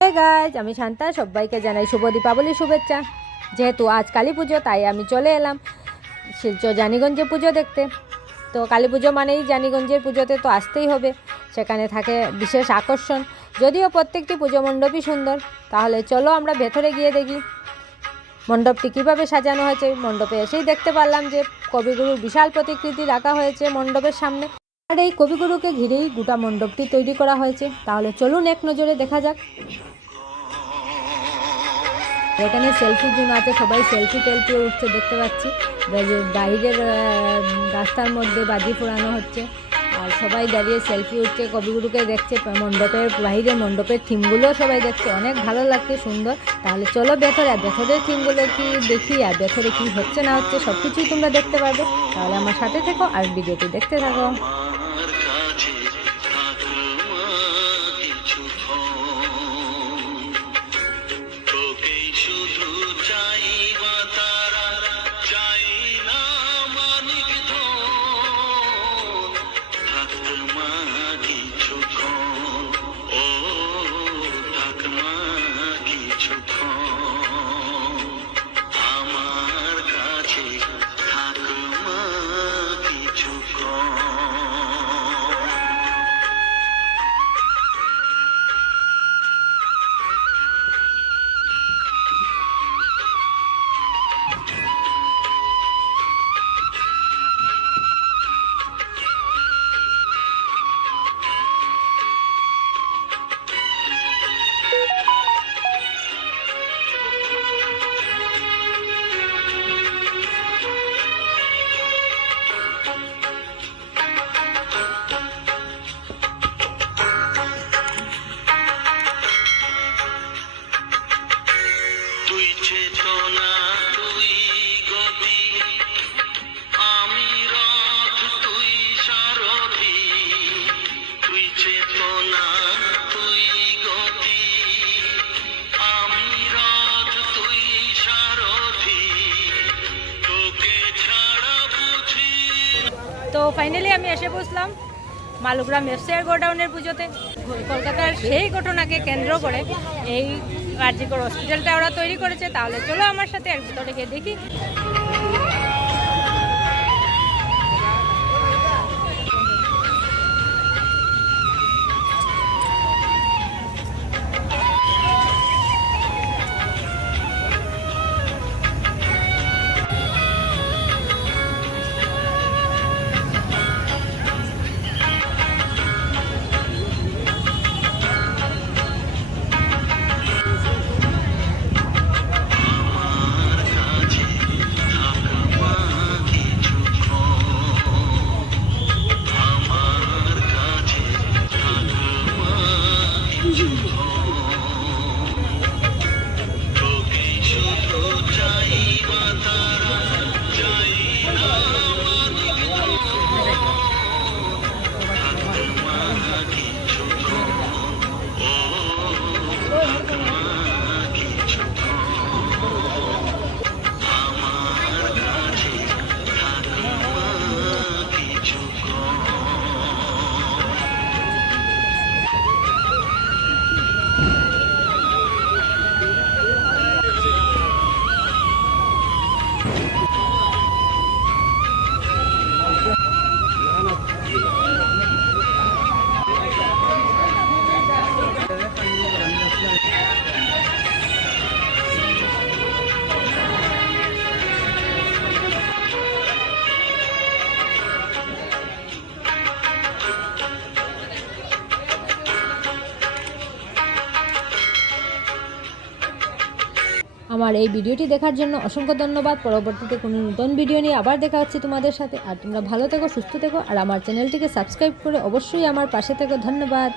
Hey guys, আমি শান্তা সবাইকে জানাই শুভ দীপাবলি শুভেচ্ছা। যেহেতু আজ কালী পুজো তাই আমি চলে এলাম শিলচর জানিগঞ্জে পুজো দেখতে। তো কালী পুজো মানেই জানিগঞ্জের পুজোতে তো আসতেই হবে, সেখানে থাকে বিশেষ আকর্ষণ। যদিও প্রত্যেকটি পুজো মণ্ডপই সুন্দর, তাহলে চলো আমরা ভেতরে গিয়ে দেখি মণ্ডপটি কীভাবে সাজানো হয়েছে। মণ্ডপে এসেই দেখতে পারলাম যে কবিগুরুর বিশাল প্রতিকৃতি রাখা হয়েছে মণ্ডপের সামনে, আর এই কবিগুরুকে ঘিরেই গোটা মণ্ডপটি তৈরি করা হয়েছে। তাহলে চলুন এক নজরে দেখা যাক। এখানে সেলফির জন্য আছে, সবাই সেলফি টেলফি উঠছে দেখতে পাচ্ছি। বাইরের রাস্তার মধ্যে বাজি পোড়ানো হচ্ছে আর সবাই দাঁড়িয়ে সেলফি উঠছে, কবিগুরুকে দেখছে। মণ্ডপের বাইরে মণ্ডপের থিমগুলোও সবাই দেখছে, অনেক ভালো লাগছে, সুন্দর। তাহলে চলো ভেতরে, আর ভেতরের থিমগুলো কি দেখি আর ভেতরে কি হচ্ছে না হচ্ছে সব কিছুই তোমরা দেখতে পারবে। তাহলে আমার সাথে থেকো আর ভিডিওটি দেখতে থাকো। তো ফাইনালি আমি এসে বসলাম মালুগ্রাম এফসিআর গোডাউনের পুজোতে। কলকাতার সেই ঘটনাকে কেন্দ্র করে এই কার্যকর হসপিটালটা ওরা তৈরি করেছে। তাহলে চলো আমার সাথে এক ভিতরে গিয়ে দেখি। আমার এই ভিডিওটি দেখার জন্য অসংখ্য ধন্যবাদ। পরবর্তীতে কোনো নতুন ভিডিও নিয়ে আবার দেখা হচ্ছে তোমাদের সাথে। আর তোমরা ভালো থেকো, সুস্থ থেকো, আর আমার চ্যানেলটিকে সাবস্ক্রাইব করে অবশ্যই আমার পাশে থেকো। ধন্যবাদ।